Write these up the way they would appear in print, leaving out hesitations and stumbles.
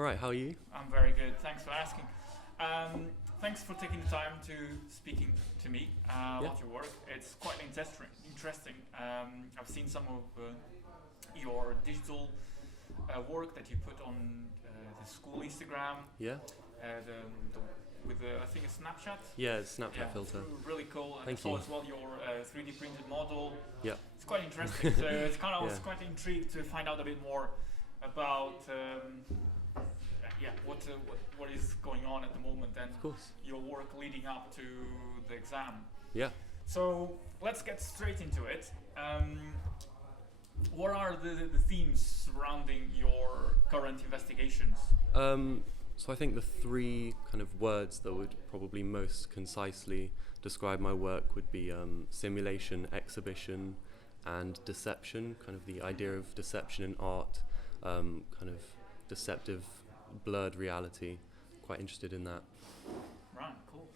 alright, how are you? I'm very good. Thanks for asking. Thanks for taking the time to speaking to me Yeah. about your work. It's quite interesting. I've seen some of your digital work that you put on the school Instagram, Yeah? with I think a Snapchat. Yeah, it's Snapchat filter. Really cool. And Thank I saw you. as well your 3D printed model. Yeah. It's quite interesting. So it's kind of I was Yeah. quite intrigued to find out a bit more about what is going on at the moment and Of course. your work leading up to the exam. Yeah. So let's get straight into it. What are the themes surrounding your current investigations? So I think the three kind of words that would probably most concisely describe my work would be simulation, exhibition, and deception. Kind of the idea of deception in art, kind of deceptive, blurred reality. Quite interested in that. Right, cool.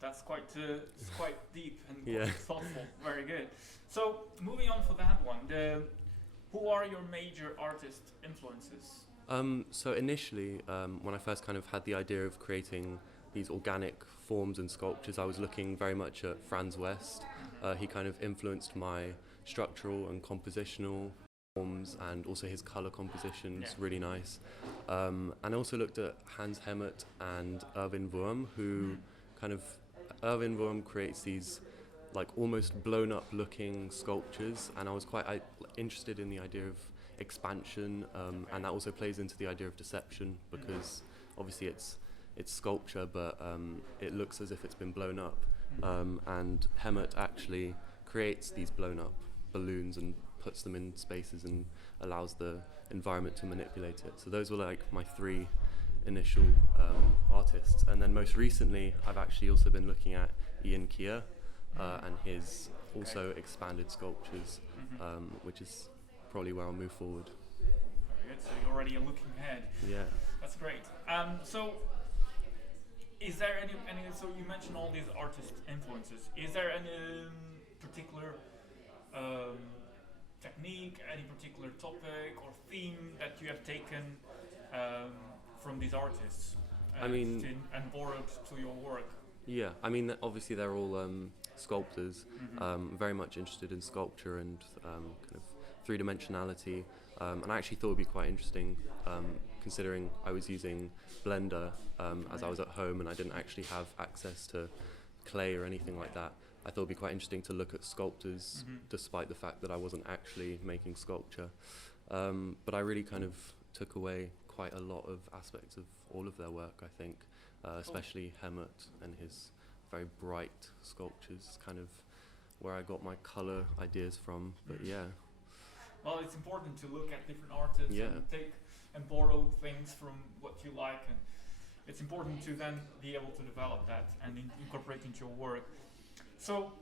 That's it's quite deep and Yeah. quite thoughtful. Very good. So moving on for that one, who are your major artist influences? So initially, when I first kind of had the idea of creating these organic forms and sculptures, I was looking very much at Franz West. He kind of influenced my structural and compositional forms, and also his color compositions, Yeah. really nice. And I also looked at Hans Hemmert and Erwin Wurm, who Erwin Wurm creates these like almost blown up looking sculptures, and I was quite interested in the idea of expansion, and that also plays into the idea of deception, because obviously it's sculpture, but it looks as if it's been blown up, and Hemmert actually creates these blown up balloons and puts them in spaces and allows the environment to manipulate it. So those were like my three initial artists, and then most recently I've actually also been looking at Ian Keir and his also expanded sculptures, which is probably where I'll move forward. Very good. So you're already looking ahead. Yeah. That's great. So is there any? So you mentioned all these artist influences. Is there any particular technique, any particular topic or theme that you have taken from these artists? And borrowed to your work. Yeah, I mean, obviously they're all sculptors, very much interested in sculpture and kind of three-dimensionality, and I actually thought it would be quite interesting, considering I was using Blender as I was at home and I didn't actually have access to clay or anything like that. I thought it would be quite interesting to look at sculptors, despite the fact that I wasn't actually making sculpture. But I really kind of took away quite a lot of aspects of all of their work, I think, especially Hemmert and his very bright sculptures, kind of where I got my colour ideas from. But yeah. Well, it's important to look at different artists Yeah. and take and borrow things from what you like, and it's important to then be able to develop that and incorporate into your work. So,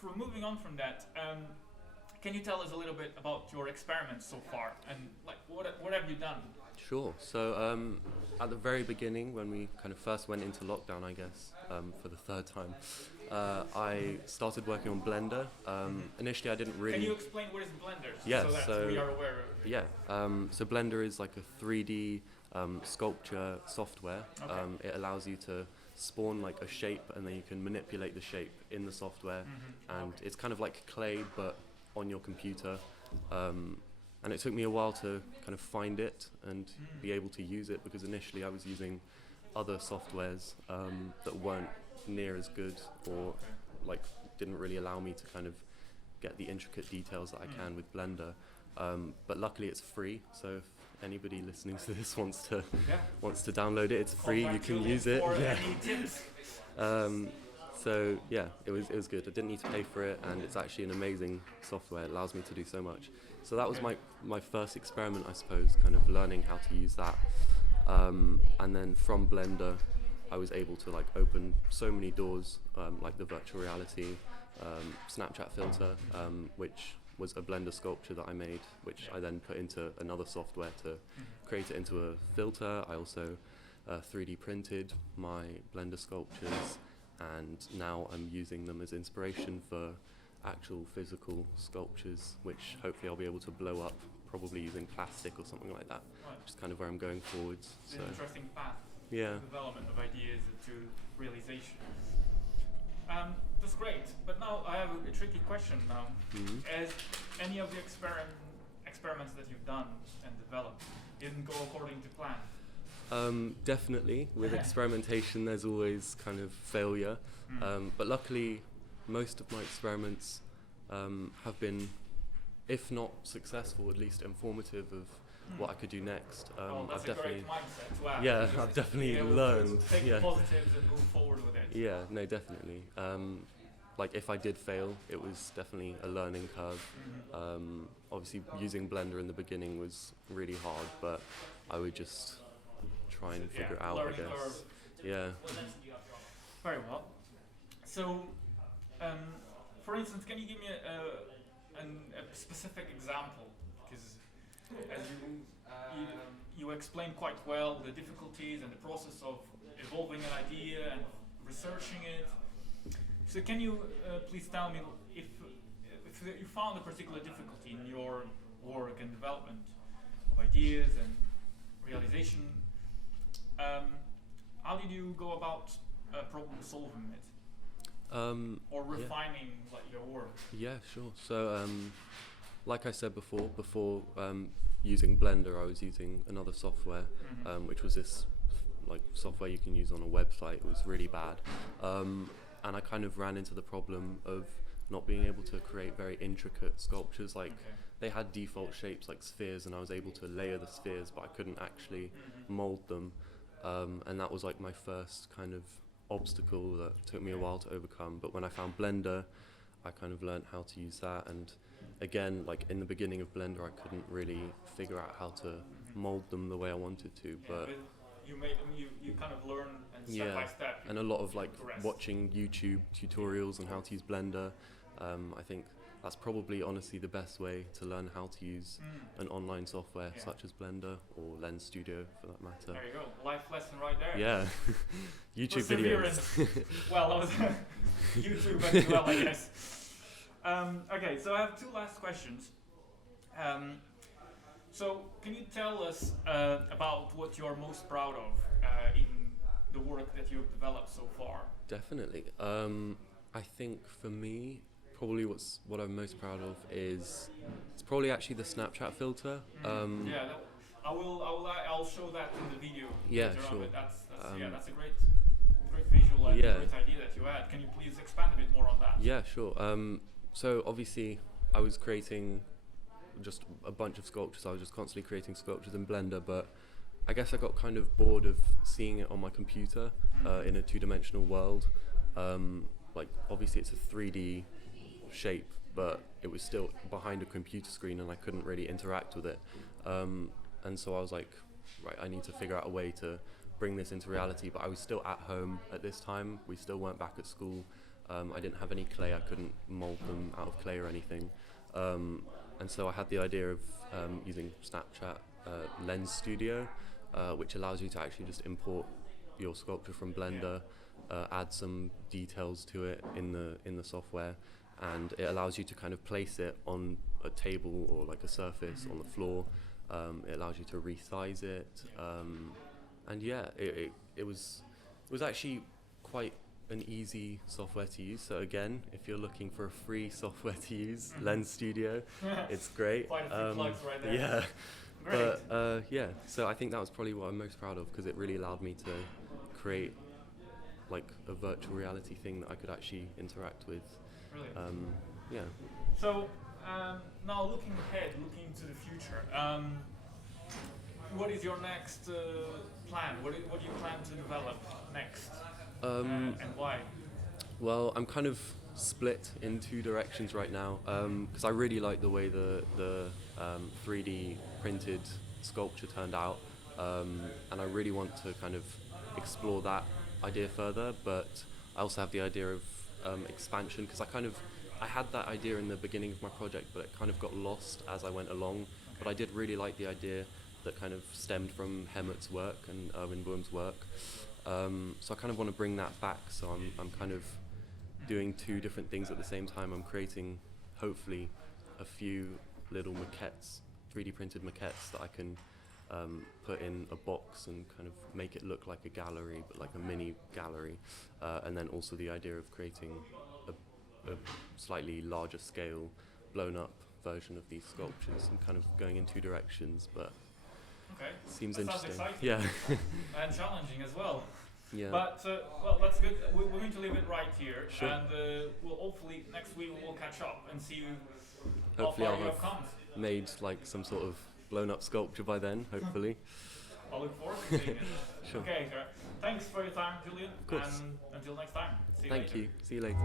for moving on from that, can you tell us a little bit about your experiments so far, and like what have you done? Sure. So at the very beginning, when we kind of first went into lockdown, I guess, for the third time, I started working on Blender. Initially, I didn't really... Can you explain what is Blender? Yeah, so that so we are aware of it. Yeah, so Blender is like a 3D sculpture software. Okay. It allows you to spawn like a shape, and then you can manipulate the shape in the software, and it's kind of like clay but on your computer. And it took me a while to kind of find it and be able to use it, because initially I was using other softwares that weren't near as good, or like didn't really allow me to kind of get the intricate details that I can with Blender. But luckily it's free, so if anybody listening to this wants to download it, it's free. You can use it. Yeah. Any tips? So yeah, it was good. I didn't need to pay for it, and it's actually an amazing software. It allows me to do so much. So that was my first experiment, I suppose, kind of learning how to use that. And then from Blender, I was able to like open so many doors, like the virtual reality Snapchat filter, which was a Blender sculpture that I made, which I then put into another software to create it into a filter. I also 3D printed my Blender sculptures, and now I'm using them as inspiration for actual physical sculptures, which hopefully I'll be able to blow up probably using plastic or something like that, Right. which is kind of where I'm going forwards. It's So an interesting path. yeah. Development of ideas to realization. That's great. But now I have a tricky question now. Mhm. As any of the experiments that you've done and developed didn't go according to plan. Definitely, with experimentation, there's always kind of failure. But luckily, most of my experiments have been, if not successful, at least informative of what I could do next. Well, that's I've a definitely, great mindset to have. yeah, because I've it's definitely be able to learned. take Yeah, the positives and move forward with it. yeah, no, definitely. Like if I did fail, it was definitely a learning curve. Obviously, using Blender in the beginning was really hard, but I would just try and figure it out, I learning guess. curve. Yeah. Very well. So, for instance, can you give me a specific example? Because as you explained quite well the difficulties and the process of evolving an idea and researching it. So can you please tell me if you found a particular difficulty in your work and development of ideas and realization, how did you go about problem solving it? Or refining your work? Yeah, sure. So, like I said before using Blender, I was using another software, which was this like software you can use on a website. It was really bad, and I kind of ran into the problem of not being able to create very intricate sculptures. Like they had default shapes like spheres, and I was able to layer the spheres, but I couldn't actually mold them, and that was like my first kind of obstacle that took me a while to overcome. But when I found Blender, I kind of learned how to use that. And again, like in the beginning of Blender, I couldn't really figure out how to mold them the way I wanted to. But you made them. You kind of learn and step by step. And a lot of like progress. watching YouTube tutorials on how to use Blender. I think that's probably honestly the best way to learn how to use an online software such as Blender or Lens Studio for that matter. There you go, life lesson right there. Yeah, YouTube videos. Well, that was YouTube as well, I guess. Okay, so I have two last questions. So, can you tell us about what you're most proud of in the work that you've developed so far? Definitely. I think for me, probably what I'm most proud of is it's probably actually the Snapchat filter. I'll show that in the video. Yeah, later on, sure. but that's a great visual and great idea that you had. Can you please expand a bit more on that? Yeah, sure. So obviously, I was creating just a bunch of sculptures. I was just constantly creating sculptures in Blender, but I guess I got kind of bored of seeing it on my computer in a two-dimensional world. Like obviously it's a 3D shape, but it was still behind a computer screen and I couldn't really interact with it. And so I was like, right, I need to figure out a way to bring this into reality, but I was still at home at this time. We still weren't back at school. I didn't have any clay. I couldn't mold them out of clay or anything. And so I had the idea of using Snapchat Lens Studio, which allows you to actually just import your sculpture from Blender, add some details to it in the software, and it allows you to kind of place it on a table or like a surface on the floor. It allows you to resize it, and yeah, it was actually quite an easy software to use. So again, if you're looking for a free software to use, Lens Studio, it's great. Quite a few plugs right there. Yeah. Great. But yeah, so I think that was probably what I'm most proud of, because it really allowed me to create like a virtual reality thing that I could actually interact with. Brilliant. Yeah. So now looking ahead, looking to the future, what is your next plan? What do you plan to develop next, and why? Well, I'm kind of split in two directions right now, because I really like the way the 3D printed sculpture turned out, and I really want to kind of explore that idea further, but I also have the idea of expansion, because I had that idea in the beginning of my project, but it kind of got lost as I went along. But I did really like the idea that kind of stemmed from Hemmert's work and Erwin Wurm's work. So I kind of want to bring that back. So I'm kind of doing two different things at the same time. I'm creating, hopefully, a few little maquettes 3D printed maquettes that I can put in a box and kind of make it look like a gallery, but like a mini gallery. And then also the idea of creating a slightly larger scale, blown up version of these sculptures and kind of going in two directions, but Okay. seems That sounds interesting. exciting. Yeah. And challenging as well. Yeah. But well, that's good. We're going to leave it right here, Sure. and we'll hopefully next week we'll catch up and see how Hopefully far I'll you have have come. made like some sort of blown up sculpture by then, hopefully. I'll look forward to seeing it. Sure. Okay, thanks for your time, Julian. Of course. And until next time. See you Thank later. you. See you later.